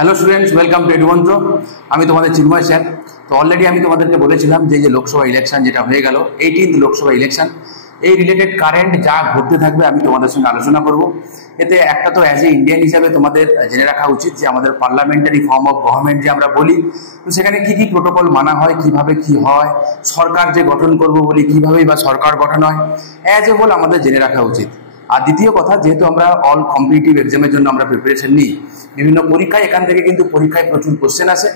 Hello students, welcome to Edumantra. আমি তোমাদের চিন্ময় sir. তো অলরেডি আমি তোমাদেরকে বলেছিলাম যে লোকসভা ইলেকশন যেটা হয়ে গেল, 18th লোকসভা ইলেকশন, এই রিলেটেড কারেন্ট যা ঘটতে থাকবে আমি তোমাদের সঙ্গে আলোচনা করব। এতে একটা তো অ্যাজ এ ইন্ডিয়ান হিসাবে তোমাদের জেনে রাখা উচিত যে আমাদের পার্লামেন্টারি ফর্ম অফ গভর্নমেন্ট যে আমরা বলি, তো সেখানে কি কি প্রোটোকল মানা হয়, কিভাবে কি হয়, সরকার যে গঠন করব বলি কিভাবেই বা সরকার গঠন হয়, অ্যাজ এ হোল আমাদের জেনে রাখা উচিত। আর দ্বিতীয় কথা, যেহেতু আমরা অল কম্পিটিটিভ এক্সামের জন্য আমরা প্রিপারেশন নিই, বিভিন্ন পরীক্ষায় এখান থেকে কিন্তু পরীক্ষায় প্রচুর কোশ্চেন আসে,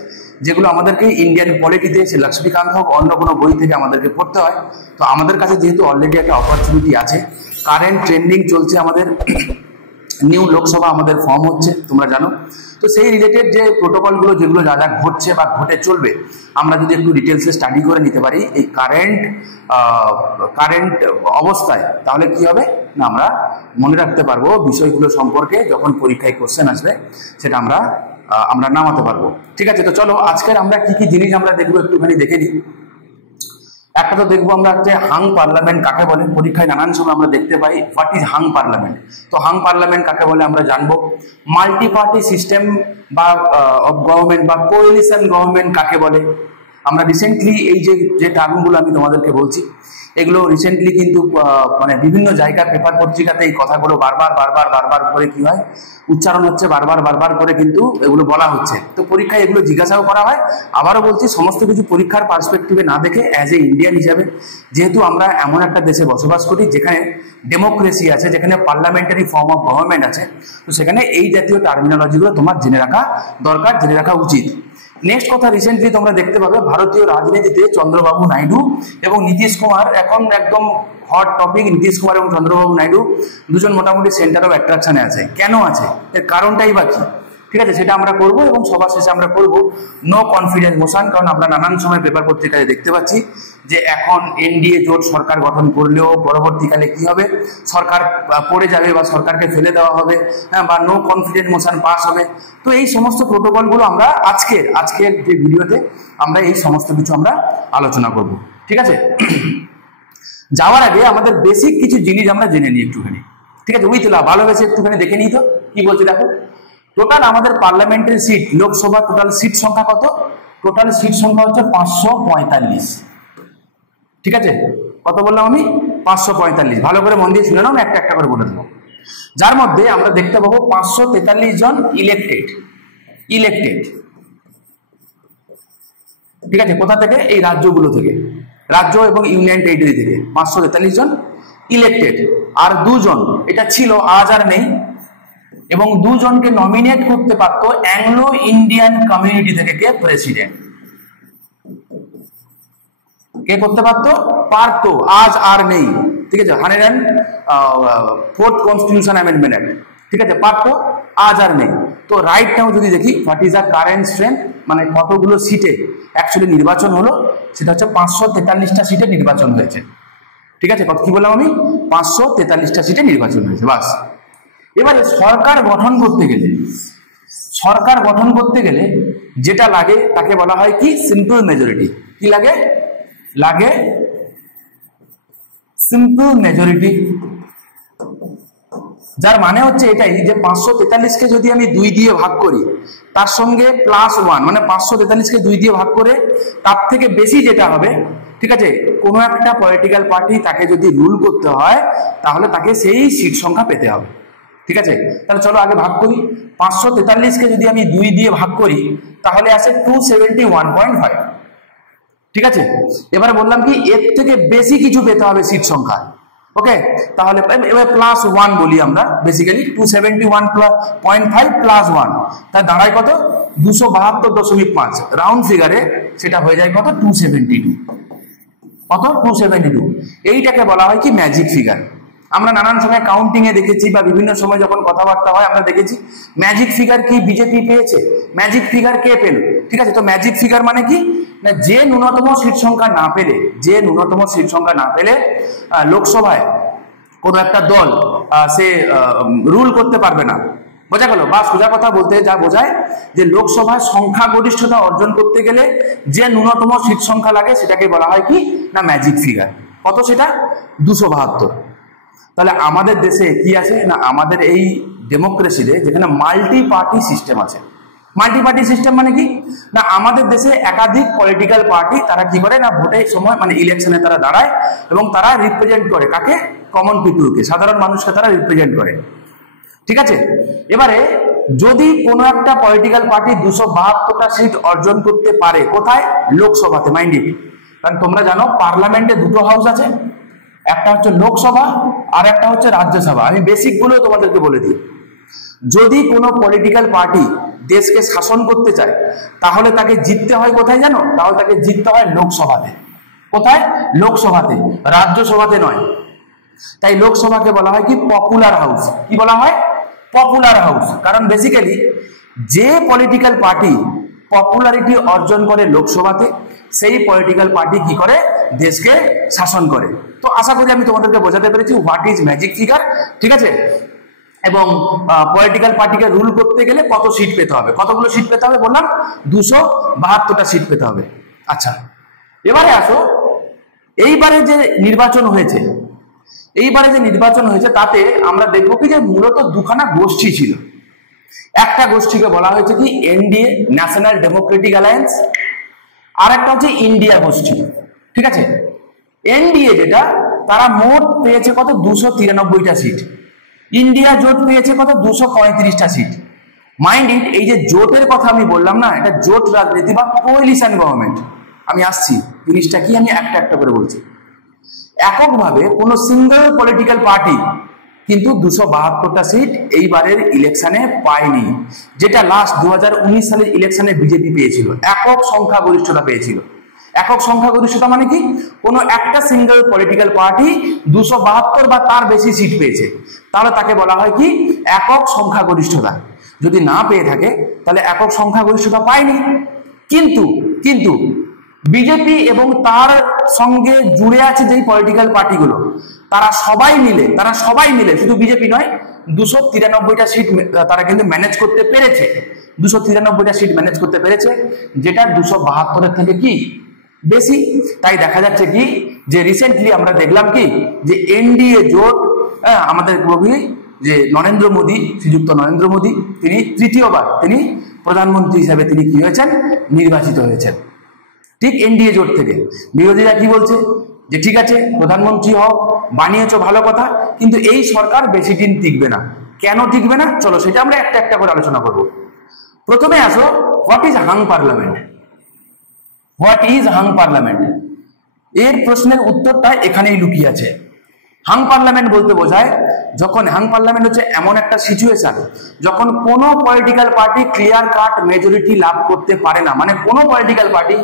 যেগুলো আমাদেরকে ইন্ডিয়ান পলিটিতে সে লক্ষ্মীকান্ত হোক অন্য কোনো বই থেকে আমাদেরকে পড়তে হয়। তো আমাদের কাছে যেহেতু অলরেডি একটা অপরচুনিটি আছে, কারেন্ট ট্রেন্ডিং চলছে, আমাদের নিউ লোকসভা আমাদের ফর্ম হচ্ছে, তোমরা জানো। তো সেই রিলেটেড যে প্রোটোকলগুলো যেগুলো যা যা ঘটছে বা ঘটে চলবে, আমরা যদি একটু ডিটেলসে স্টাডি করে নিতে পারি এই কারেন্ট অবস্থায়, তাহলে কি হবে না আমরা মনে রাখতে পারবো বিষয়গুলো সম্পর্কে, যখন পরীক্ষায় কোশ্চেন আসবে সেটা আমরা নামাতে পারবো। ঠিক আছে, তো চলো আজকের আমরা কি কি জিনিস আমরা দেখবো একটুখানি দেখে নিই। একটা তো দেখবো আমরা যে হাং পার্লামেন্ট কাকে বলে, পরীক্ষায় নানান সময় আমরা দেখতে পাই হোয়াট ইজ হাং পার্লামেন্ট। তো হাং পার্লামেন্ট কাকে বলে আমরা জানবো। মাল্টি পার্টি সিস্টেম বা অফ গভর্নমেন্ট বা কোয়েলিশন গভর্নমেন্ট কাকে বলে। আমরা রিসেন্টলি এই যে টার্মগুলো আমি তোমাদেরকে বলছি, এগুলো রিসেন্টলি কিন্তু মানে বিভিন্ন জায়গায় পেপার পত্রিকাতে এই কথাগুলো বারবার করে কি হয় উচ্চারণ হচ্ছে, বারবার করে কিন্তু এগুলো বলা হচ্ছে। তো পরীক্ষায় এগুলো জিজ্ঞাসাও করা হয়। আবারও বলছি, সমস্ত কিছু পরীক্ষার পার্সপেক্টিভে না দেখে অ্যাজ এ ইন্ডিয়ান হিসাবে, যেহেতু আমরা এমন একটা দেশে বসবাস করি যেখানে ডেমোক্রেসি আছে, যেখানে পার্লামেন্টারি ফর্ম অফ গভর্নমেন্ট আছে, তো সেখানে এই জাতীয় টার্মিনোলজিগুলো তোমার জেনে রাখা দরকার, জেনে রাখা উচিত। নেক্সট কথা, রিসেন্টলি তোমরা দেখতে পাবে ভারতীয় রাজনীতিতে চন্দ্রবাবু নাইডু এবং নীতিশ কুমার এখন একদম হট টপিক। নীতিশ কুমার এবং চন্দ্রবাবু নাইডু দুজন মোটামুটি সেন্টার অফ অ্যাট্রাকশনে আছে। কেন আছে, এর কারণটাই বা কি, ঠিক আছে, সেটা আমরা করবো। এবং সবার শেষে আমরা করবো নো কনফিডেন্স মোশন, কারণ আমরা নানান সময় পেপার পত্রিকায় দেখতে পাচ্ছি যে এখন এনডিএ জোট সরকার গঠন করলেও পরবর্তীকালে কি হবে, সরকার পড়ে যাবে বা সরকারকে ফেলে দেওয়া হবে, হ্যাঁ, বা নো কনফিডেন্স মোশন পাস হবে। তো এই সমস্ত প্রোটোকলগুলো আমরা আজকের যে ভিডিওতে আমরা এই সমস্ত কিছু আমরা আলোচনা করব। ঠিক আছে, যাওয়ার আগে আমাদের বেসিক কিছু জিনিস আমরা জেনে নিই একটুখানি। ঠিক আছে, উইথ ভালোবেসে একটুখানি দেখে নিই। তো কি বলছে দেখো, টোটাল আমাদের parliamentary seat, Lok Sabha total seat সংখ্যা কত? টোটাল সিট সংখ্যা হচ্ছে 545। ঠিক আছে, কত বললাম আমি? 545। ভালো করে মন দিয়ে শুনে নাও, আমি একটা একটা করে বলে দেবো। যার মধ্যে আমরা দেখতে পাবো 543 জন ইলেক্টেড। ঠিক আছে, কোথা থেকে? এই রাজ্যগুলো থেকে, রাজ্য এবং ইউনিয়ন টেরিটরি থেকে 543 জন ইলেক্টেড। আর দুজন, এটা ছিল আজ আর নেই, এবং দুজনকে নমিনেট করতে পারতো অ্যাংলো ইন্ডিয়ান কমিউনিটি থেকে। কে? প্রেসিডেন্ট। কে করতে পারতো? পারতো, আজ আর নেই। ঠিক আছে, 104th কনস্টিটিউশন অ্যামেন্ডমেন্ট অ্যাক্ট। ঠিক আছে, পারতো, আজ আর নেই। তো রাইট নাও যদি দেখি what is the current strength, মানে কতগুলো সিটে অ্যাকচুয়ালি নির্বাচন হলো, সেটা হচ্ছে 543টা সিটে নির্বাচন হয়েছে। ঠিক আছে, কত কি বললাম আমি? 543টা সিটে নির্বাচন হয়েছে, বাস। এবারে সরকার গঠন করতে গেলে যেটা লাগে তাকে বলা হয় কি? Simple majority. কি লাগে সিম্পল মেজরিটি। যার মানে হচ্ছে এটাই যে 543কে যদি আমি 2 দিয়ে ভাগ করি, তার সঙ্গে +1, মানে 543কে 2 দিয়ে ভাগ করে তার থেকে বেশি যেটা হবে, ঠিক আছে, কোনো একটা পলিটিক্যাল পার্টি তাকে যদি রুল করতে হয়, তাহলে তাকে সেই সিট সংখ্যা পেতে হবে। ঠিক আছে, তাহলে চলো আগে ভাগ করি। 543কে যদি আমি 2 দিয়ে ভাগ করি, তাহলে আসে 271.5। ঠিক আছে, এবারে বললাম কি এর থেকে বেশি কিছু পেতে হবে সিট সংখ্যা। ওকে, তাহলে এবার +1 বলি আমরা, বেসিক্যালি 271.5 +1, তাই দাঁড়ায় কত? 272.5। রাউন্ড ফিগারে সেটা হয়ে যায় কত? 272। কত? 272। এইটাকে বলা হয় কি? Magic figure. আমরা নানান সময় কাউন্টিং এ দেখেছি বা বিভিন্ন সময় যখন কথাবার্তা হয় আমরা দেখেছি ম্যাজিক ফিগার কি বিজেপি পেয়েছে, ম্যাজিক ফিগার কে পেল। ঠিক আছে, তো ম্যাজিক ফিগার মানে কি? না, যে ন্যূনতম সিট সংখ্যা না পেলে লোকসভায় কোনো একটা দল সে রুল করতে পারবে না। বোঝা গেল? বা সোজা কথা বলতে যা বোঝায় যে লোকসভায় সংখ্যাগরিষ্ঠতা অর্জন করতে গেলে যে ন্যূনতম সিট সংখ্যা লাগে সেটাকে বলা হয় কি? না, ম্যাজিক ফিগার। কত সেটা? 272। তাহলে আমাদের দেশে কি আছে না, আমাদের এই ডেমোক্রেসিতে যেখানে মাল্টি পার্টি সিস্টেম আছে, মাল্টি পার্টি সিস্টেম মানে কি না, আমাদের দেশে একাধিক পলিটিক্যাল পার্টি তারা কি করে না, ভোটের সময় মানে ইলেকশনে তারা দাঁড়ায় এবং তারা রিপ্রেজেন্ট করে কাকে, কমন পিপুলকে, সাধারণ মানুষকে তারা রিপ্রেজেন্ট করে। ঠিক আছে, এবারে যদি কোনো একটা পলিটিক্যাল পার্টি 272টা সিট অর্জন করতে পারে, কোথায়, লোকসভাতে, মাইন্ড ইট, কারণ তোমরা জানো পার্লামেন্টে দুটো হাউস আছে, একটা হচ্ছে লোকসভা আর একটা হচ্ছে রাজ্যসভা। আমি বেসিক গুলো তোমাদেরকে বলে দিই। যদি কোনো পলিটিক্যাল পার্টি দেশকে শাসন করতে চায় তাহলে তাকে জিততে হয় কোথায় জানো, তাহলে তাকে জিততে হয় লোকসভাতে। কোথায়, লোকসভাতে, রাজ্যসভাতে নয়। তাই লোকসভাকে বলা হয় কি, পপুলার হাউস। কি বলা হয়, পপুলার হাউস। কারণ বেসিক্যালি যে পলিটিক্যাল পার্টি পপুলারিটি অর্জন করে লোকসভাতে, সেই পলিটিক্যাল পার্টি কি করে, দেশকে শাসন করে। তো আশা করি আমি তোমাদেরকে বোঝাতে পেরেছি হোয়াট ইজ ম্যাজিক ফিগার। ঠিক আছে, এবং পলিটিক্যাল পার্টিকে রুল করতে গেলে কত সিট পেতে হবে, কতগুলো সিট পেতে হবে বললাম, 272টা সিট পেতে হবে। আচ্ছা, এবারে আসো, এইবারে যে নির্বাচন হয়েছে, তাতে আমরা দেখবো কি যে মূলত দুখানা গোষ্ঠী ছিল। একটা গোষ্ঠীকে বলা হয়েছে কি এনডিএ, ন্যাশনাল ডেমোক্রেটিক অ্যালায়েন্স, আর একটা হচ্ছে ইন্ডিয়া গোষ্ঠী। ঠিক আছে, এনডিএ যেটা, তারা মোট পেয়েছে কত, 293টা সিট। ইন্ডিয়া জোট পেয়েছে কত, 235টা সিট। মাইন্ড ইট, এই যে জোটের কথা আমি বললাম না, এটা জোট রাজনীতি বা কোয়ালিশন গভর্নমেন্ট। আমি আসছি জিনিসটা কি, আমি একটা একটা করে বলছি। এককভাবে কোন সিঙ্গল পলিটিক্যাল পার্টি কিন্তু 272টা সিট এইবারের ইলেকশনে পায়নি, যেটা লাস্ট 2019 সালের ইলেকশনে বিজেপি পেয়েছিল, একক সংখ্যাগরিষ্ঠতা পেয়েছিল। একক সংখ্যাগরিষ্ঠতা মানে কি, কোনো একটা সিঙ্গল পলিটিক্যাল পার্টি 272 বা তার বেশি সিট পেয়েছে, তাহলে তাকে বলা হয় কি একক সংখ্যাগরিষ্ঠতা। যদি না পেয়ে থাকে তাহলে একক সংখ্যাগরিষ্ঠতা পায়নি। কিন্তু বিজেপি এবং তার সঙ্গে জুড়ে আছে যেই পলিটিক্যাল পার্টিগুলো, তারা সবাই মিলে শুধু বিজেপি নয়, 293টা সিট তারা কিন্তু ম্যানেজ করতে পেরেছে। 293টা সিট ম্যানেজ করতে পেরেছে, যেটা 272-এর থেকে কি বেশি। তাই দেখা যাচ্ছে কি যে রিসেন্টলি আমরা দেখলাম কি যে এনডিএ জোট, আমাদের যে নরেন্দ্র মোদী, শ্রীযুক্ত নরেন্দ্র মোদী, তিনি তৃতীয়বার তিনি প্রধানমন্ত্রী হিসেবে তিনি কি হয়েছেন, নির্বাচিত হয়েছেন। ঠিক এনডিএ জোট থেকে। বিরোধীরা কি বলছে যে ঠিক আছে প্রধানমন্ত্রী হও, বানিয়েছো ভালো কথা, কিন্তু এই সরকার বেশি দিন টিকবে না। কেন টিকবে না, চলো সেটা আমরা একটা একটা করে আলোচনা করব। প্রথমে আসো, what is hung parliament. What is hung parliament, এর প্রশ্নের উত্তরটা এখানেই লুকিয়ে আছে। হাং পার্লামেন্ট বলতে বোঝায়, যখন হাং পার্লামেন্ট হচ্ছে এমন একটা সিচুয়েশন যখন কোনো political party clear cut majority লাভ করতে পারে না, মানে কোনো পলিটিক্যাল পার্টি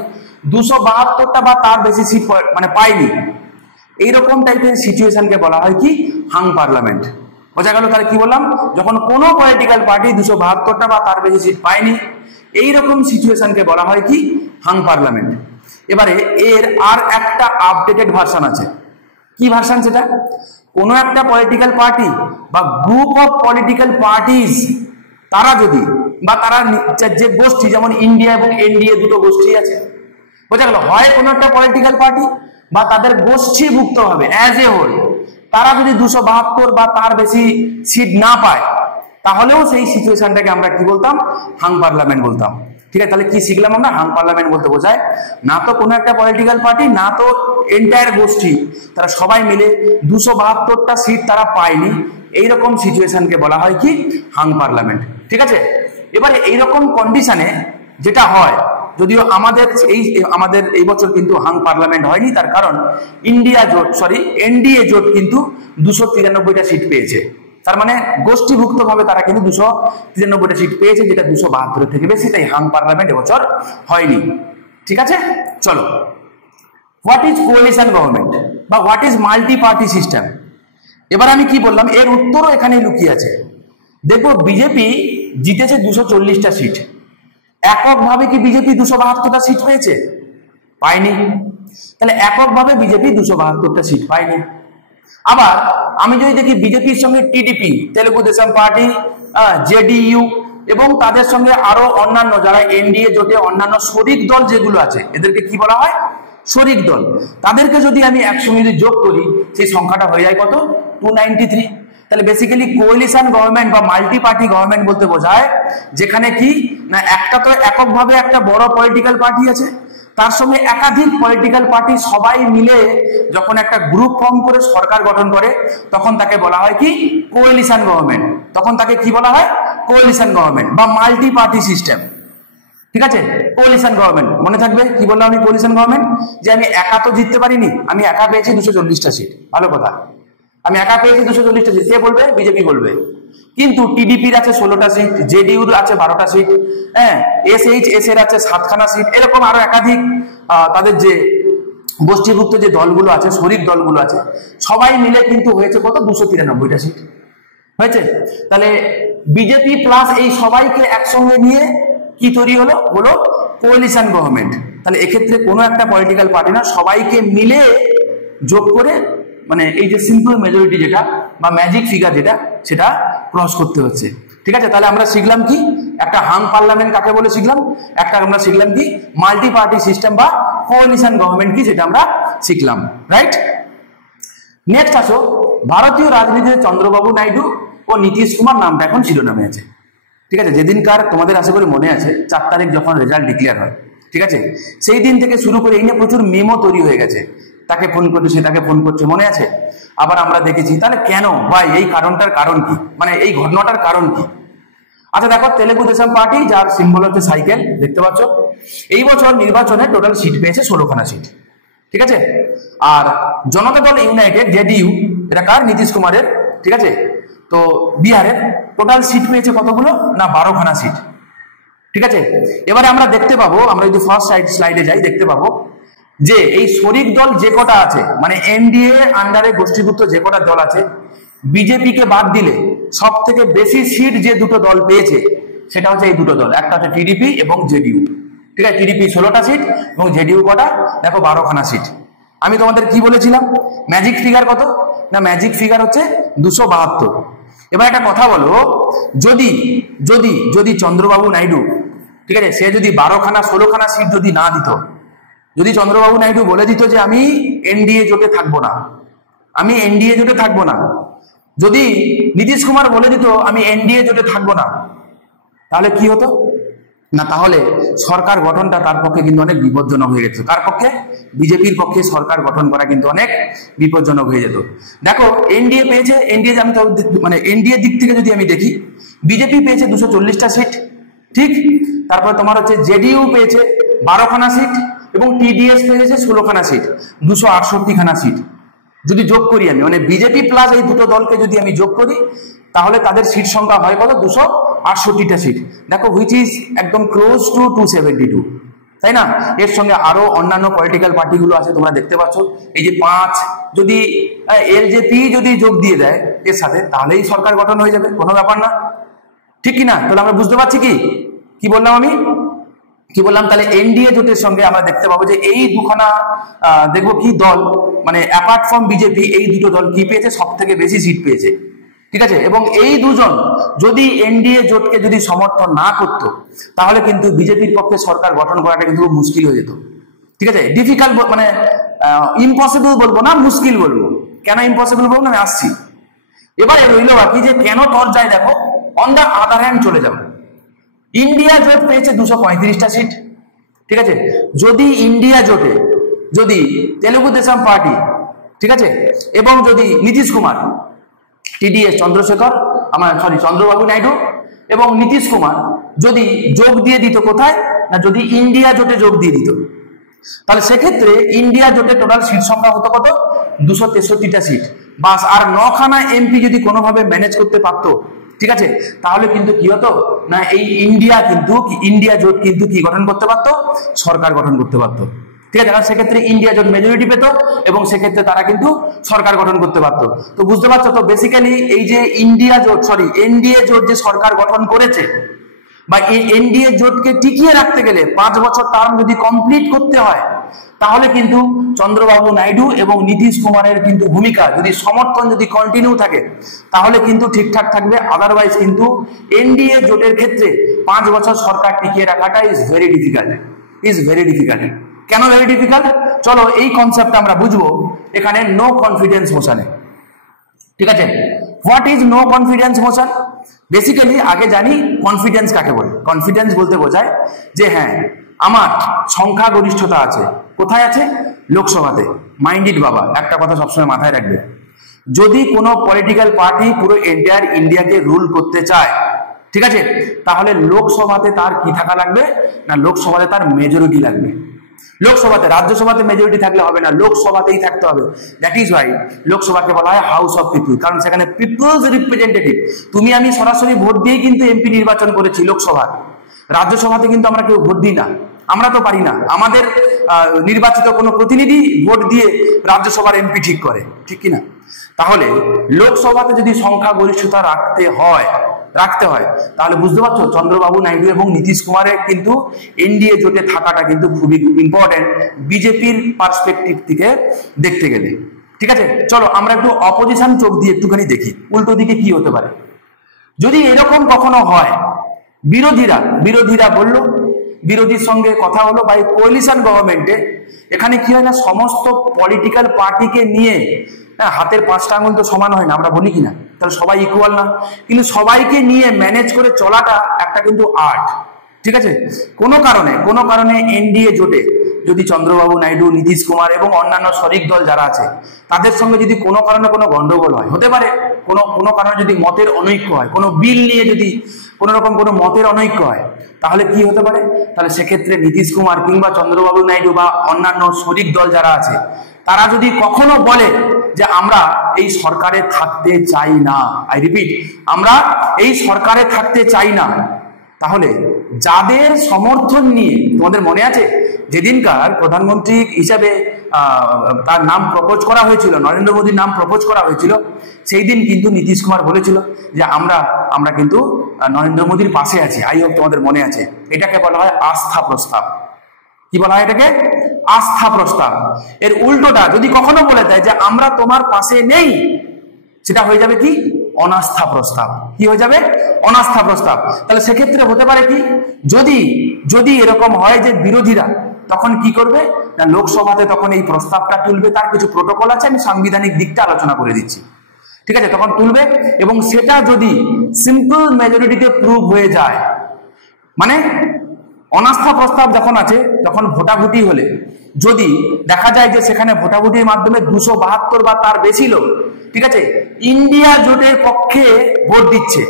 272টা বা তার বেশি সিট মানে পায়নি, এইরকম টাইপের সিচুয়েশনকে বলা হয় কি হাং পার্লামেন্ট। বোঝা গেল তাহলে কি বললাম, যখন কোনো পলিটিক্যাল পার্টি 272টা বা তার বেশি সিট পায়নি, এইরকম সিচুয়েশনকে বলা হয় কি হাং পার্লামেন্ট। এবারে এর আর একটা আপডেটেড ভার্সন আছে। কি ভার্সন সেটা, কোনো একটা পলিটিক্যাল পার্টি বা গ্রুপ অফ পলিটিক্যাল পার্টিজ, তারা যদি বা তারা যে গোষ্ঠী, যেমন ইন্ডিয়া এবং এনডিএ দুটো গোষ্ঠী আছে, বোঝা গেল, হয় কোনো একটা পলিটিক্যাল পার্টি বা তাদের গোষ্ঠীভুক্ত হবে অ্যাজ এ হোল, তারা যদি 272 বা তার বেশি সিট না পায়, তাহলেও সেই সিচুয়েশনটাকে আমরা কি বলতাম, হাং পার্লামেন্ট বলতাম। ঠিক আছে, তাহলে কি শিখলাম আমরা, হাং পার্লামেন্ট বলতে বোঝায় না তো কোনো একটা পলিটিক্যাল পার্টি, না তো এন্টায়ার গোষ্ঠী, তারা সবাই মিলে 272টা সিট তারা পায়নি, এইরকম সিচুয়েশনকে বলা হয় কি হাং পার্লামেন্ট। ঠিক আছে, এবারে এইরকম কন্ডিশনে যেটা হয়, যদিও আমাদের এই বছর কিন্তু হাং পার্লামেন্ট হয়নি, তার কারণ এনডিএ জোট কিন্তু 293টা সিট পেয়েছে, তার মানে গোষ্ঠীভুক্ত ভাবে তারা কিন্তু 293টা সিট পেয়েছে, যেটা 272 থেকে বেশি, তাই হাং পার্লামেন্ট এবছর হয়নি। ঠিক আছে, চলো, হোয়াট ইজ কোয়ালিশন গভর্নমেন্ট বা what is multi party system. এবার আমি কি বললাম, এর উত্তরও এখানে লুকিয়ে আছে। দেখো, বিজেপি জিতেছে 240টা সিট, এককভাবে কি বিজেপি 272টা সিট পেয়েছে? পায়নি। তাহলে এককভাবে বিজেপি 272টা সিট পায়নি। আবার আমি যদি দেখি বিজেপির সঙ্গে TDP, Telugu Desam party, JDU এবং তাদের সঙ্গে আরো অন্যান্য যারা এনডিএ জোটে অন্যান্য শরিক দল যেগুলো আছে, এদেরকে কি বলা হয়, শরিক দল, তাদেরকে যদি আমি একসঙ্গে যদি যোগ করি, সেই সংখ্যাটা হয়ে যায় কত, 293। তাহলে বেসিক্যালি কোয়ালিশন গভর্নমেন্ট বা মাল্টি পার্টি গভর্নমেন্ট বলতে বোঝায় যেখানে কি না একটা তো এককভাবে একটা বড় পলিটিক্যাল পার্টি আছে, তার সঙ্গে একাধিক পলিটিক্যাল পার্টি সবাই মিলে যখন একটা গ্রুপ ফর্ম করে সরকার গঠন করে তখন তাকে বলা হয় কি কোয়ালিশন গভর্নমেন্ট। তখন তাকে কি বলা হয় কোয়ালিশন গভর্নমেন্ট বা মাল্টি পার্টি সিস্টেম। ঠিক আছে, কোয়ালিশন গভর্নমেন্ট মনে থাকবে কি বললাম আমি কোয়ালিশন গভর্নমেন্ট, যে আমি একা তো জিততে পারিনি, আমি একা পেয়েছি 240টা সিট, ভালো কথা, আমি একা পেয়েছি 240টা সিট, কে বলবে বিজেপি বলবে, কিন্তু টিডিপির আছে 16টা সিট, জেডিইউর আছে 12টা সিট, হ্যাঁ এসএইচএস এর আছে 7খানা সিট, এরকম আরো একাধিক তাদের যে গোষ্ঠীভুক্ত যে দলগুলো আছে শরিক দলগুলো আছে সবাই মিলে কিন্তু হয়েছে কত 293টা সিট হয়েছে। তাহলে বিজেপি প্লাস এই সবাইকে একসঙ্গে নিয়ে কি তৈরি হলো, হলো কোয়ালিশন গভর্নমেন্ট। তাহলে এক্ষেত্রে কোনো একটা পলিটিক্যাল পার্টি না, সবাইকে মিলে যোগ করে মানে এই যে সিম্পল মেজরিটি যেটা বা ম্যাজিক ফিগার যেটা সেটা ক্রস করতে হচ্ছে। ঠিক আছে, তাহলে আমরা শিখলাম কি একটা হাং পার্লামেন্ট কাকে বলে শিখলাম, একটা আমরা শিখলাম কি মাল্টি পার্টি সিস্টেম বা কোয়ালিশন গভর্নমেন্ট কি সেটা আমরা শিখলাম, রাইট। নেক্সট আসো, ভারতীয় রাজনীতিতে চন্দ্রবাবু নাইডু ও নীতিশ কুমার নামটা এখন শিরোনামে আছে। ঠিক আছে, যেদিনকার তোমাদের আশা করি মনে আছে 4 তারিখ যখন রেজাল্ট ডিক্লেয়ার হয়, ঠিক আছে, সেই দিন থেকে শুরু করে এই নিয়ে প্রচুর মেমো তৈরি হয়ে গেছে, তাকে ফোন করছে সে তাকে ফোন করছে, মনে আছে। আবার আমরা দেখেছি তাহলে কেন বা এই কারণটার কারণ কি, মানে এই ঘটনাটার কারণ কি। আচ্ছা দেখো, তেলেগু দেশম পার্টি যার সিম্বল হচ্ছে সাইকেল দেখতে পাচ্ছ, এই বছর নির্বাচনে টোটাল সিট পেয়েছে 16খানা সিট। ঠিক আছে, আর জনতা দল ইউনাইটেড জেডিইউ এটা কার নীতিশ কুমারের, ঠিক আছে, তো বিহারের টোটাল সিট পেয়েছে কতগুলো না 12খানা সিট। ঠিক আছে, এবারে আমরা দেখতে পাবো, আমরা যদি ফার্স্ট স্লাইডে যাই দেখতে পাবো যে এই শরিক দল যে কটা আছে মানে এনডিএ আন্ডারে গোষ্ঠীভুক্ত যে কটা দল আছে বিজেপি কে বাদ দিলে সব থেকে বেশি সিট যে দুটো দল পেয়েছে সেটা হচ্ছে এই দুটো দল, একটা হচ্ছে টিডিপি এবং জেডিইউ। ঠিক আছে, টিডিপি 16টা সিট এবং জেডিইউ কটা দেখো 12খানা সিট। আমি তোমাদের কি বলেছিলাম ম্যাজিক ফিগার কত না, ম্যাজিক ফিগার হচ্ছে 272। এবার একটা কথা বলো, যদি যদি যদি চন্দ্রবাবু নাইডু, ঠিক আছে, সে যদি 12খানা 16খানা সিট যদি না দিত, যদি চন্দ্রবাবু নাইডু বলে দিত যে আমি এনডিএ জোটে থাকবো না, আমি এনডিএ জোটে থাকবো না, যদি নীতিশ কুমার বলে দিত আমি এনডিএ জোটে থাকবো না, তাহলে কি হতো না, তাহলে সরকার গঠনটা তার পক্ষে কিন্তু অনেক বিপজ্জনক হয়ে যেত। কার পক্ষে? বিজেপির পক্ষে সরকার গঠন করা কিন্তু অনেক বিপজ্জনক হয়ে যেত। দেখো এনডিএ পেয়েছে, এনডিএ আমি মানে এনডিএ দিক থেকে যদি আমি দেখি বিজেপি পেয়েছে 240টা সিট, ঠিক, তারপরে তোমার হচ্ছে জেডিইউ পেয়েছে 12খানা সিট এবং টিডিএস পেয়েছে 16খানা সিট, 268খানা সিট। যদি যোগ করি আমি মানে বিজেপি প্লাস এই দুটো দলকে যদি আমি যোগ করি তাহলে তাদের সিট সংখ্যা হয় কত 268টা সিট। দেখো হুইচ ইজ একদম ক্লোজ টু 272, তাই না। এর সঙ্গে আরো অন্যান্য পলিটিক্যাল পার্টিগুলো আছে তোমরা দেখতে পাচ্ছ, এই যে 5 যদি এলজেপি যদি যোগ দিয়ে দেয় এর সাথে তাহলেই সরকার গঠন হয়ে যাবে, কোনো ব্যাপার না, ঠিক কি না। তাহলে আমরা বুঝতে পারছি কি বললাম আমি, কি বললাম, তাহলে এনডিএ জোটের সঙ্গে আমরা দেখতে পাবো যে এই দুখানা দেখবো কি দল মানে অ্যাপার্ট ফ্রম বিজেপি এই দুটো দল কি পেয়েছে সব থেকে বেশি সিট পেয়েছে। ঠিক আছে, এবং এই দুজন যদি এনডিএ জোটকে যদি সমর্থন না করতো তাহলে কিন্তু বিজেপির পক্ষে সরকার গঠন করাটা কিন্তু মুশকিল হয়ে যেত। ঠিক আছে, ডিফিকাল্ট মানে ইম্পসিবল বলবো না, মুশকিল বলবো। কেন ইম্পসিবল বলবো না আমি আসছি। এবারে রইল বাকি যে কেন তর যায়, দেখো অন দা আদার হ্যান্ড চলে যাবো। ইন্ডিয়া জোট পেয়েছে 235টা সিট। ঠিক আছে, যদি ইন্ডিয়া জোটে যদি তেলেগু দেশম পার্টি, ঠিক আছে, এবং যদি নীতিশ কুমার টিডিএস চন্দ্রবাবু নাইডু এবং নীতিশ কুমার যদি যোগ দিয়ে দিত কোথায় না, যদি ইন্ডিয়া জোটে যোগ দিয়ে দিত তাহলে সেক্ষেত্রে ইন্ডিয়া জোটে টোটাল সিট সংখ্যা হতো কত 263টা সিট বাস। আর 9খানা এমপি যদি কোনোভাবে ম্যানেজ করতে পারতো, ঠিক আছে, তাহলে কিন্তু কি হতো না এই ইন্ডিয়া জোট কিন্তু কি গঠন করতে পারতো, সরকার গঠন করতে পারতো। ঠিক আছে, সেক্ষেত্রে ইন্ডিয়া জোট মেজরিটি পেত এবং সেক্ষেত্রে তারা কিন্তু সরকার গঠন করতে পারতো। তো বুঝতে পারছো তো বেসিক্যালি এই যে এনডিএ জোট যে সরকার গঠন করেছে বা এনডিএ জোটকে টিকিয়ে রাখতে গেলে 5 বছর টার্ম যদি কমপ্লিট করতে হয় তাহলে কিন্তু চন্দ্রবাবু নাইডু এবং নীতিশ কুমারের কিন্তু ভূমিকা যদি সমর্থন যদি কন্টিনিউ থাকে তাহলে কিন্তু ঠিকঠাক থাকবে। আদারওয়াইজ কিন্তু এনডিএ জোটের ক্ষেত্রে 5 বছর সরকার টিকিয়ে রাখাটা ইজ ভেরি ডিফিকাল্ট। কেন ভেরি ডিফিকাল্ট? চলো এই কনসেপ্ট আমরা বুঝবো এখানে নো কনফিডেন্স মোশনে। ঠিক আছে। What is no confidence motion? Basically আগে জানি কনফিডেন্স কাকে বলে। কনফিডেন্স বলতে বোঝায় যে হ্যাঁ আমার সংখ্যাগরিষ্ঠতা আছে। কোথায় আছে? লোকসভাতে। মাইন্ডেড বাবা, একটা কথা সবসময় মাথায় রাখবে, যদি কোনো পলিটিক্যাল পার্টি পুরো এন্টায়ার ইন্ডিয়াকে রুল করতে চায়, ঠিক আছে, তাহলে লোকসভাতে তার কি থাকা লাগবে না, লোকসভাতে তার মেজরিটি লাগবে। লোকসভাতে, রাজ্যসভাতে মেজরিটি থাকলে হবে না, লোকসভাতেই থাকতে হবে। দ্যাট ইজ ওয়াই লোকসভাকে বলা হয় হাউস অফ পিপল, কারণ সেখানে পিপলস রিপ্রেজেন্টেটিভ। তুমি আমি সরাসরি ভোট দিয়ে কিন্তু এমপি নির্বাচন করেছি লোকসভা। রাজ্যসভাতে কিন্তু আমরা কেউ ভোট দিই না, আমরা তো পারি না। আমাদের নির্বাচিত কোনো প্রতিনিধি ভোট দিয়ে রাজ্যসভার এমপি ঠিক করে, ঠিক কিনা? তাহলে লোকসভাতে যদি সংখ্যাগরিষ্ঠতা রাখতে হয় তাহলে বুঝতে পারছো চন্দ্রবাবু নাইডু এবং নীতিশ কুমারের কিন্তু এনডিএ জোটে থাকাটা কিন্তু খুবই ইম্পর্টেন্ট বিজেপির পার্সপেক্টিভ থেকে দেখতে গেলে। ঠিক আছে, চলো আমরা একটু অপোজিশন চোখ দিয়ে একটুখানি দেখি উল্টো দিকে কি হতে পারে। যদি এরকম কখনো হয়, বিরোধীরা বললো, বিরোধীর সঙ্গে কথা হলো বাই কোয়ালিশন গভর্নমেন্টে, এখানে কি হয় না, সমস্ত পলিটিক্যাল পার্টিকে নিয়ে, হ্যাঁ হাতের 5টা আঙুল তো সমান হয় না, আমরা বলি কিনা, তাহলে সবাই ইকুয়াল না, কিন্তু সবাইকে নিয়ে ম্যানেজ করে চলাটা একটা কিন্তু আর্ট। ঠিক আছে, কোনো কারণে এনডিএ জোটে যদি চন্দ্রবাবু নাইডু, নীতিশ কুমার এবং অন্যান্য শরিক দল যারা আছে তাদের সঙ্গে যদি কোনো কারণে কোনো গন্ডগোল হয়, হতে পারে কোনো কারণে যদি মতের অনৈক্য হয়, কোনো বিল নিয়ে যদি কোনো রকম কোনো মতের অনৈক্য হয়, তাহলে কি হতে পারে, তাহলে সেক্ষেত্রে নীতিশ কুমার কিংবা চন্দ্রবাবু নাইডু বা অন্যান্য শরিক দল যারা আছে তারা যদি কখনো বলে যে আমরা এই সরকারে থাকতে চাই না, আই রিপিট, আমরা এই সরকারে থাকতে চাই না, তাহলে যাদের সমর্থন নিয়ে, তোমাদের মনে আছে যেদিনকার প্রধানমন্ত্রী হিসাবে তার নাম প্রপোজ করা হয়েছিল, নরেন্দ্র মোদীর নাম প্রপোজ করা হয়েছিল, সেই দিন কিন্তু নীতিশ কুমার বলেছিল যে আমরা কিন্তু নরেন্দ্র মোদীর পাশে আছি। আই হোপ তোমাদের মনে আছে। এটাকে বলা হয় আস্থা প্রস্তাব। কি বলা হয় এটাকে? আস্থা প্রস্তাব। এর উল্টোটা যদি কখনো বলে দেয় যে আমরা তোমার পাশে নেই, সেটা হয়ে যাবে কি? অনাস্থা প্রস্তাব। কি হয়ে যাবে? অনাস্থা প্রস্তাব। তাহলে সেক্ষেত্রে হতে পারে কি, যদি এরকম হয় যে বিরোধীরা তখন কি করবে না, লোকসভাতে তখন এই প্রস্তাবটা তুলবে, তার কিছু প্রোটোকল আছে, আমি সাংবিধানিক দিকটা আলোচনা করে দিচ্ছি। ঠিক আছে, তখন তুলবে এবং সেটা যদি সিম্পল মেজরিটিতে প্রুভ হয়ে যায়, মানে অনাস্থা প্রস্তাব যখন আছে তখন ভোটাভুটি হলে যদি দেখা যায় যে সেখানে ভোটাভুটির মাধ্যমে 272 বা তার বেশি লোক, ঠিক আছে, ইন্ডিয়া জোটের পক্ষে ভোট দিচ্ছে,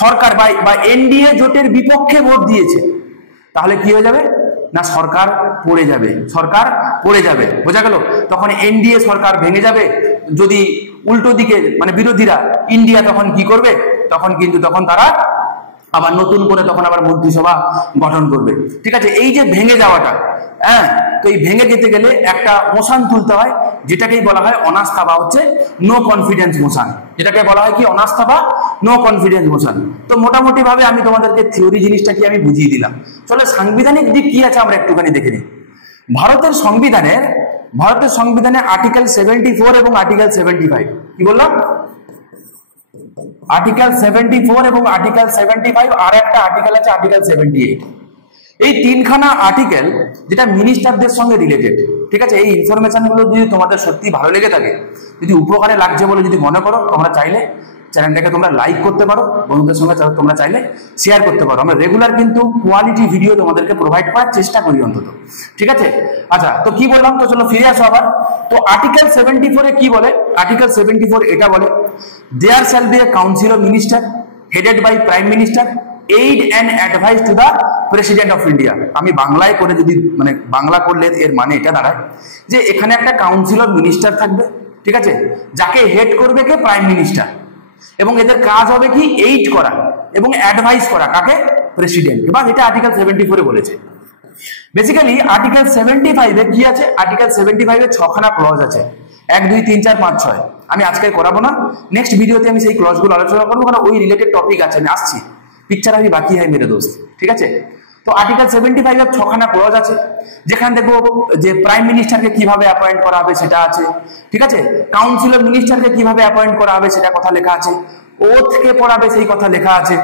সরকার বা এনডিএ জোটের বিপক্ষে ভোট দিয়েছে, তাহলে কি হয়ে যাবে না, সরকার পড়ে যাবে। বোঝা গেল? তখন এনডিএ সরকার ভেঙে যাবে। যদি উল্টো দিকে মানে বিরোধীরা, ইন্ডিয়া তখন কি করবে, তখন তারা আবার নতুন করে তখন আবার মন্ত্রিসভা গঠন করবে। ঠিক আছে, এই যে ভেঙে যাওয়াটা, হ্যাঁ, তো এই ভেঙে যেতে গেলে একটা মোশন তুলতে হয়, যেটাকেই বলা হয় অনাস্থা বা হচ্ছে নো কনফিডেন্স মোশন। যেটাকে বলা হয় কি, অনাস্থা বা নো কনফিডেন্স মোশন। তো মোটামুটি ভাবে আমি তোমাদেরকে থিওরি জিনিসটা কি আমি বুঝিয়ে দিলাম। চলো সাংবিধানিক দিক কি আছে আমরা একটুখানি দেখে নিই। ভারতের সংবিধানে আর্টিকেল 74 এবং আর্টিকেল 75, কি বললাম, আর্টিকেল 74 এবং আর্টিকেল 75, আর একটা আর্টিকেল আছে আর্টিকেল 78। এই তিনখানা আর্টিকেল যেটা মিনিস্টারদের সঙ্গে রিলেটেড। ঠিক আছে, এই ইনফরমেশন গুলো যদি তোমাদের সত্যি ভালো লেগে থাকে, যদি উপকারে লাগছে বলে যদি মনে করো, তোমরা চাইলে চ্যানেলটাকে তোমরা লাইক করতে পারো, বন্ধুদের সঙ্গে তোমরা চাইলে শেয়ার করতে পারো। আমরা রেগুলার কিন্তু কোয়ালিটি ভিডিও তোমাদেরকে প্রোভাইড করার চেষ্টা করি অন্তত। ঠিক আছে, আচ্ছা তো কি বললাম, তো চলো ফিরে আসো আবার। তো আর্টিকেল 74 কি বলে? আর্টিকেল 74 এটা বলে, there shall be a council of minister headed by prime minister, aid and advice to the president of India. আমি বাংলায় করে যদি মানে বাংলা করলে এর মানে এটা দাঁড়ায় যে এখানে একটা কাউন্সিল অফ মিনিস্টার থাকবে, ঠিক আছে, যাকে হেড করবে কে? Prime minister. এবং এদের কাজ হবে কি? এইড করা এবং অ্যাডভাইস করা, কাকে? প্রেসিডেন্ট। এবার এটা আর্টিকেল 74 বলেছে। বেসিক্যালি আর্টিকেল 75 কি আছে? আর্টিকেল 75 6খানা ক্লজ আছে, 1 2 3 4 5 6। আমি আজকে করাবো না, নেক্সট ভিডিওতে আমি সেই ক্লজগুলো আলোচনা করবো, কারণ ওই রিলেটেড টপিক আছে, আমি আসছি, পিকচার আমি বাকি হয় মেরে দোস্ত। ঠিক আছে, তো আর্টিকেল 75 6খানা ক্লজ আছে, যেখানে দেখবো যে প্রাইম মিনিস্টারকে কিভাবে অ্যাপয়েন্ট করা হবে সেটা আছে। ঠিক আছে, কাউন্সিল অফ মিনিস্টারকে কিভাবে অ্যাপয়েন্ট করা হবে সেটা কথা লেখা আছে, ওথ কে পড়াবে সেই কথা লেখা আছে।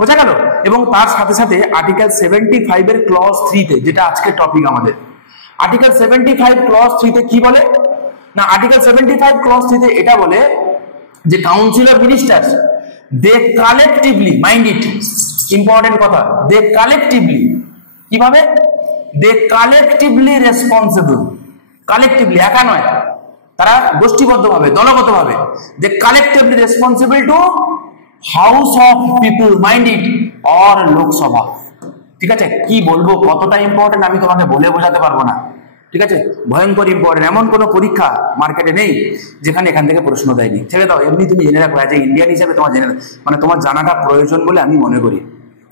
বোঝা গেল? এবং তার সাথে সাথে আর্টিকেল 75 এর ক্লজ 3 তে, যেটা আজকের টপিক আমাদের, আর্টিকেল 75 ক্লজ 3 তে কি বলে না, আর্টিকেল 75 ক্লজ 3 তে এটা বলে যে council of ministers they collectively, mind it, important কথা, দে কালেকটিভলি, কিভাবে? দে কালেকটিভলি রেসপন্সিবল, কালেকটিভলি, একা নয়, তারা গোষ্ঠীবদ্ধভাবে, দলগতভাবে, they collectively responsible to house of people, mind it, or Lok Sabha. ঠিক আছে, কি বলবো, কতটা ইম্পর্টেন্ট আমি তোমাকে বলে বোঝাতে পারবো না। ঠিক আছে, ভয়ঙ্কর ইম্পর্টেন্ট। এমন কোনো পরীক্ষা মার্কেটে নেই যেখানে এখান থেকে প্রশ্ন দেয়নি। ছেড়ে দাও, এমনি তুমি জেনে রাখো, যে ইন্ডিয়ান হিসেবে তোমার জেনে, মানে তোমার জানাটা প্রয়োজন বলে আমি মনে করি।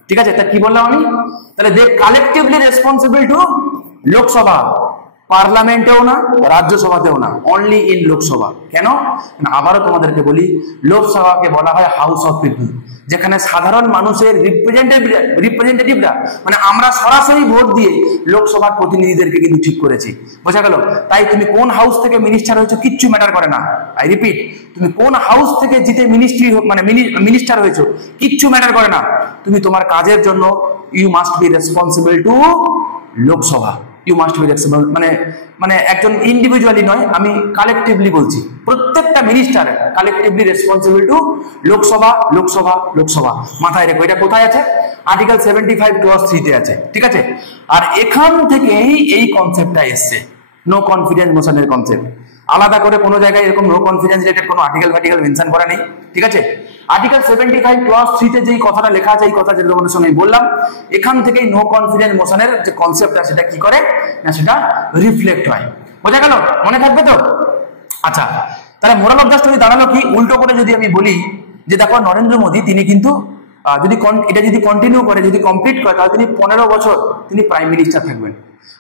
ঠিক আছে, তা কি বললাম আমি? তাহলে দে কালেকটিভলি রেসপন্সিবল টু লোকসভা, পার্লামেন্টেও না, রাজ্যসভাতেও না, অনলি ইন লোকসভা। কেন? আবারও তোমাদেরকে বলি, লোকসভাকে বলা হয় হাউস অফ পিপল, যেখানে সাধারণ মানুষের রিপ্রেজেন্টেটিভরা, মানে আমরা সরাসরি ভোট দিয়ে লোকসভার প্রতিনিধিদেরকে কিন্তু ঠিক করেছি। বোঝা গেল? তাই তুমি কোন হাউস থেকে মিনিস্টার হয়েছো কিচ্ছু ম্যাটার করে না। আই রিপিট, তুমি কোন হাউস থেকে জিতে মিনিস্ট্রি, মানে মিনিস্টার হয়েছো কিচ্ছু ম্যাটার করে না। তুমি তোমার কাজের জন্য you must be responsible to Lok Sabha, you must be responsible, মানে একজন ইন্ডিভিজুয়ালি নয়, আমি কালেকটিভলি বলছি, প্রত্যেকটা minister collectively responsible to Lok Sabha, Lok Sabha, Lok Sabha. মাথায় রেখো, এটা কোথায় আছে? আর্টিকেল 75 ক্লজ 3 তে আছে। ঠিক আছে, আর এখান থেকেই এই কনসেপ্টটা এসছে, নো কনফিডেন্স মোশনের কনসেপ্ট। আলাদা করে কোনো জায়গায় এরকম নো কনফিডেন্স রিলেটেড কোনো আর্টিকেল মেনশন করা নেই। ঠিক আছে, আর্টিকেল 75 ক্লজ 3 তে যেই কথাটা লেখা আছে, এই কথা যেটা তোমাদের সঙ্গে বললাম, এখান থেকেই নো কনফিডেন্স মোশনের যে কনসেপ্টটা, সেটা কি করে না, সেটা রিফ্লেক্ট হয়। বোঝা গেল? মনে থাকবে তো? আচ্ছা, তাহলে মোরাল অফ দ্য স্টোরি দাঁড়ালো কি? উল্টো করে যদি আমি বলি যে দেখো, নরেন্দ্র মোদী তিনি কিন্তু যদি এটা যদি কন্টিনিউ করে, যদি কমপ্লিট করে, তাহলে তিনি 15 বছর তিনি প্রাইম মিনিস্টার থাকবেন।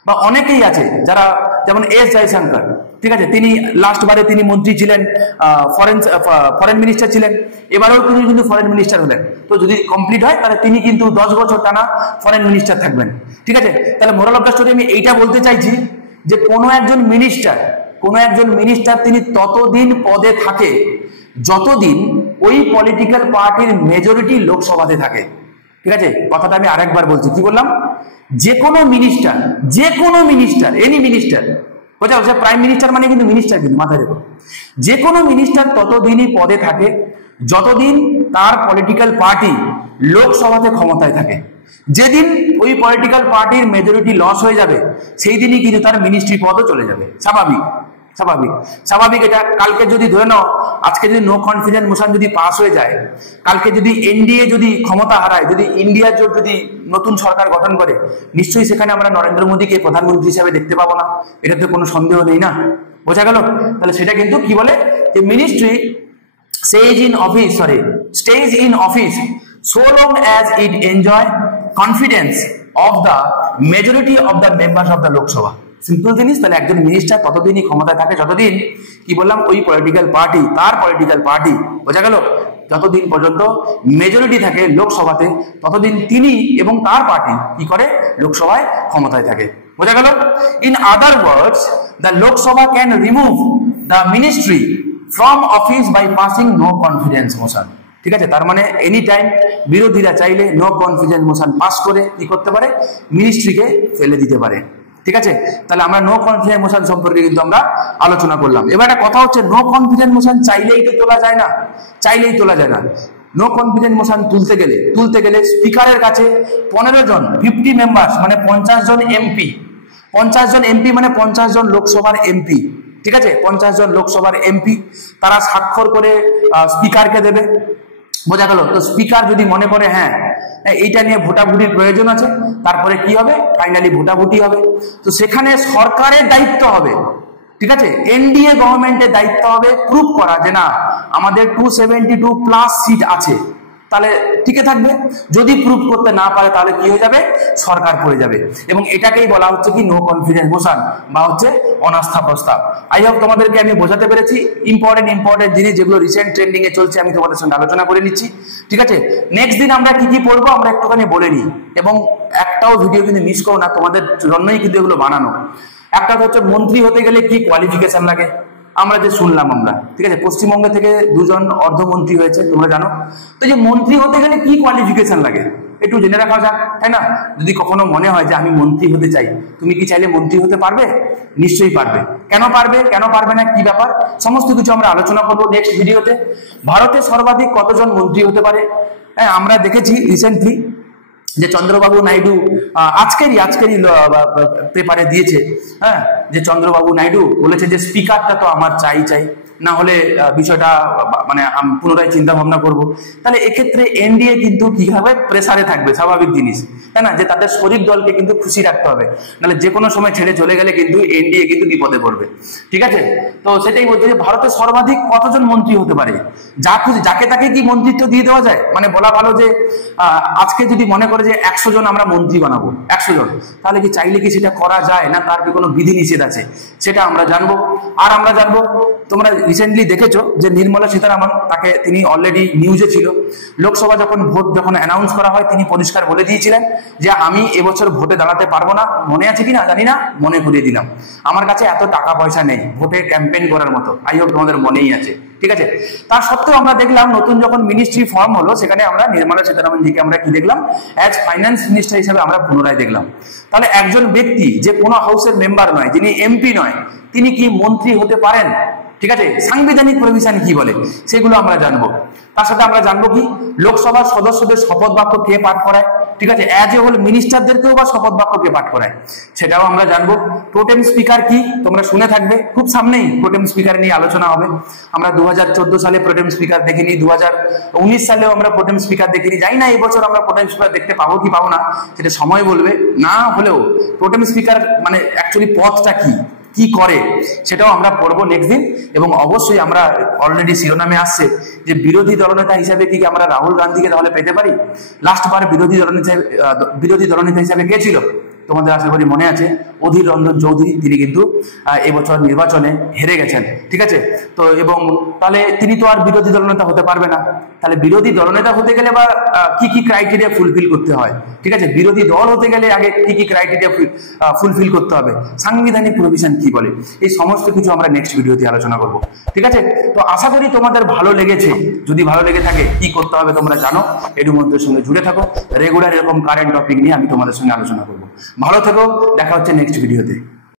বা অনেকেই আছে যারা, যেমন এস জয়শঙ্কর, ঠিক আছে, তিনি লাস্ট বারে তিনি মন্ত্রী ছিলেন, ফরেন মিনিস্টার ছিলেন, এবারেও তিনি কিন্তু ফরেন মিনিস্টার হলেন। তো যদি কমপ্লিট হয় তাহলে তিনি কিন্তু 10 বছর টানা ফরেন মিনিস্টার থাকবেন। ঠিক আছে, তাহলে মোরাল অফ দ্য স্টোরি আমি এইটা বলতে চাইছি যে কোনো একজন মিনিস্টার তিনি ততদিন পদে থাকে যতদিন ওই পলিটিক্যাল পার্টির মেজরিটি লোকসভাতে থাকে। ঠিক আছে, কথাটা আমি আরেকবার বলছি, কি বললাম? যে কোনো মিনিস্টার, এনি মিনিস্টার, বোঝা হচ্ছে, প্রাইম মিনিস্টার মানে কিন্তু মিনিস্টার, কিন্তু মাথায় রেখো, যে কোনো মিনিস্টার ততদিনই পদে থাকে যতদিন তার পলিটিক্যাল পার্টি লোকসভাতে ক্ষমতায় থাকে। যেদিন ওই পলিটিক্যাল পার্টির মেজরিটি লস হয়ে যাবে, সেই দিনই কিন্তু তার মিনিস্ট্রি পদও চলে যাবে। স্বাভাবিক এটা। কালকে যদি ধরে নাও, আজকে যদি নো কনফিডেন্স মোশন যদি পাস হয়ে যায়, কালকে যদি এনডিএ যদি ক্ষমতা হারায়, যদি ইন্ডিয়া জোট যদি নতুন সরকার গঠন করে, নিশ্চয়ই সেখানে আমরা নরেন্দ্র মোদীকে প্রধানমন্ত্রী হিসেবে দেখতে পাবো না, এটাতে কোনো সন্দেহ নেই না। বোঝা গেল? তাহলে সেটা কিন্তু কি বলে, যে ministry stays in office so long as it enjoy confidence of the majority of the members of the Lok Sabha. Simple জিনিস। তাহলে একজন মিনিস্টার ততদিনই ক্ষমতায় থাকে যতদিন, কি বললাম, ওই পলিটিক্যাল পার্টি, বোঝা গেল, যতদিন পর্যন্ত মেজরিটি থাকে লোকসভাতে, ততদিন তিনি এবং তার পার্টি কি করে, লোকসভায় ক্ষমতায় থাকে। বোঝা গেল? In other words, the Lok Sabha can remove the ministry from office by passing no confidence motion. ঠিক আছে, তার মানে এনি টাইম বিরোধীরা চাইলে নো কনফিডেন্স মোশন পাস করে কি করতে পারে, মিনিস্ট্রিকে ফেলে দিতে পারে। ঠিক আছে, তাহলে আমরা নো কনফিডেন্স মোশন সম্পর্কে কিন্তু আমরা আলোচনা করলাম। এবার একটা কথা হচ্ছে, নো কনফিডেন্স মোশন চাইলেই তো তোলা যায় না, নো কনফিডেন্স মোশন তুলতে গেলে স্পিকারের কাছে 15 জন 50 মেম্বার্স মানে 50 জন এমপি, 50 জন এমপি মানে 50 জন লোকসভার এমপি। ঠিক আছে, 50 জন লোকসভার এমপি তারা স্বাক্ষর করে স্পিকারকে দেবে। বোঝা গেল? তো স্পিকার যদি মনে করে হ্যাঁ এইটা নিয়ে ভোটাভুটির প্রয়োজন আছে, তারপরে কি হবে, ফাইনালি ভোটাভুটি হবে। তো সেখানে সরকারের দায়িত্ব হবে, ঠিক আছে, এনডিএ গভর্নমেন্টের দায়িত্ব হবে প্রুভ করা যে না আমাদের 272 প্লাস সিট আছে, তাহলে টিকে থাকবে। যদি প্রুভ করতে না পারে তাহলে কি হয়ে যাবে, সরকার পড়ে যাবে। এবং এটাকেই বলা হচ্ছে কি নো কনফিডেন্স মোশন বা হচ্ছে অনাস্থা প্রস্তাব। আই হোপ তোমাদেরকে আমি বোঝাতে পেরেছি। ইম্পর্টেন্ট জিনিস যেগুলো রিসেন্ট ট্রেন্ডিং এ চলছে আমি তোমাদের সঙ্গে আলোচনা করে নিচ্ছি। ঠিক আছে, নেক্সট দিন আমরা কি পড়বো আমরা একটুখানি বলে নিই, এবং একটাও ভিডিও কিন্তু মিস করো না, তোমাদের জন্যই কিন্তু এগুলো বানানো। একটা হচ্ছে মন্ত্রী হতে গেলে কি কোয়ালিফিকেশন লাগে, আমরা যে শুনলাম আমরা, ঠিক আছে, পশ্চিমবঙ্গ থেকে 2 জন অর্ধমন্ত্রী হয়েছে তোমরা জানো। তো যে মন্ত্রী হতে গেলে কি কোয়ালিফিকেশন লাগে একটু জেনে রাখা যাক, তাই না? যদি কখনো মনে হয় যে আমি মন্ত্রী হতে চাই, তুমি কি চাইলে মন্ত্রী হতে পারবে? নিশ্চয়ই পারবে। কেন পারবে, কেন পারবে না, কি ব্যাপার, সমস্ত কিছু আমরা আলোচনা করবো নেক্সট ভিডিওতে। ভারতে সর্বাধিক কতজন মন্ত্রী হতে পারে? হ্যাঁ, আমরা দেখেছি রিসেন্টলি যে চন্দ্রবাবু নাইডু আজকেরই পেপারে দিয়েছে, হ্যাঁ, যে চন্দ্রবাবু নাইডু বলেছে যে স্পিকারটা তো আমার চাই, না হলে বিষয়টা মানে পুনরায় চিন্তা ভাবনা করব। তাহলে এক্ষেত্রে এনডিএ কিন্তু কিভাবে প্রেসারে থাকবে, স্বাভাবিক জিনিস, তাই না, যে তাদের শরিক দলকে কিন্তু খুশি রাখতে হবে, নাহলে যে কোনো সময় ছেড়ে চলে গেলে কিন্তু এনডিএ কিন্তু বিপদে পড়বে। ঠিক আছে, তো সেটাই বলছে যে ভারতের সর্বাধিক কতজন মন্ত্রী হতে পারে, যাকে তাকে কি মন্ত্রিত্ব দিয়ে দেওয়া যায়? মানে বলা ভালো যে আজকে যদি মনে করে যে 100 জন আমরা মন্ত্রী বানাবো, 100 জন, তাহলে কি চাইলে কি সেটা করা যায় না, তার কি কোনো বিধিনিষেধ আছে, সেটা আমরা জানবো। আর আমরা জানবো, তোমরা রিসেন্টলি দেখেছো যে নির্মলা সীতারামন, তিনি অলরেডি নিউজে ছিল, লোকসভা ভোট যখন অ্যানাউন্স করা হয়, তিনি পরিষ্কার বলে দিয়েছিলেন যে আমি এবছর ভোটে দাঁড়াতে পারবো না। মনে আছে কিনা জানি না, মনে করিয়ে দিলাম, আমার কাছে এত টাকা পয়সা নেই ভোটে ক্যাম্পেইন করার মতো। আই হোপ তোমাদের মনেই আছে। ঠিক আছে, তার সত্ত্বেও আমরা দেখলাম নতুন যখন মিনিস্ট্রি ফর্ম হলো, সেখানে আমরা নির্মলা সীতারামনজিকে আমরা কি দেখলাম, অ্যাজ ফাইন্যান্স মিনিস্টার হিসেবে আমরা পুনরায় দেখলাম। তাহলে একজন ব্যক্তি যে কোনো হাউসের মেম্বার নয়, যিনি এমপি নয়, তিনি কি মন্ত্রী হতে পারেন? ঠিক আছে, সাংবিধানিক প্রভিশন কি বলে সেগুলো আমরা জানবো। তার সাথে আমরা জানবো কি লোকসভার সদস্যদের শপথ বাক্য কে পাঠ করায়, ঠিক আছে, অ্যাজ এ হোল মিনিস্টারদেরকেও বা শপথ বাক্য কে পাঠ করায় সেটাও আমরা জানবো। প্রোটেম স্পিকার কি তোমরা শুনে থাকবে, খুব সামনেই প্রোটেম স্পিকার নিয়ে আলোচনা হবে। আমরা 2014 সালে প্রোটেম স্পিকার দেখিনি, 2019 সালেও আমরা প্রোটেম স্পিকার দেখিনি, জানি না এই বছর আমরা প্রোটেম স্পিকার দেখতে পাবো কি পাবো না, সেটা সময় বলবে। না হলেও প্রোটেম স্পিকার মানে অ্যাকচুয়ালি পদটা কি করে সেটাও আমরা পড়বো নেক্সট দিন। এবং অবশ্যই আমরা অলরেডি শিরোনামে আসছে যে বিরোধী দলনেতা হিসাবে কি আমরা রাহুল গান্ধীকে তাহলে পেতে পারি? লাস্ট বার বিরোধী দলনেতা হিসাবে কে ছিল? তোমাদের আশা করি মনে আছে, অধীর রঞ্জন চৌধুরী। তিনি কিন্তু এবছর নির্বাচনে হেরে গেছেন। ঠিক আছে, তো এবং তাহলে তিনি তো আর বিরোধী দলনেতা হতে পারবে না। তাহলে বিরোধী দলনেতা হতে গেলে বা কি ক্রাইটেরিয়া ফুলফিল করতে হয়, ঠিক আছে, বিরোধী দল হতে গেলে আগে কি ক্রাইটেরিয়া ফুলফিল করতে হবে, সাংবিধানিক প্রভিশন কি বলে, এই সমস্ত কিছু আমরা নেক্সট ভিডিওতে আলোচনা করব। ঠিক আছে, তো আশা করি তোমাদের ভালো লেগেছে। যদি ভালো লেগে থাকে কি করতে হবে তোমরা জানো, এডুমন্ত্রের সঙ্গে জুড়ে থাকো। রেগুলার এরকম কারেন্ট টপিক নিয়ে আমি তোমাদের সঙ্গে আলোচনা করব। ভালো থেকো, দেখা হচ্ছে নেক্সট ভিডিওতে।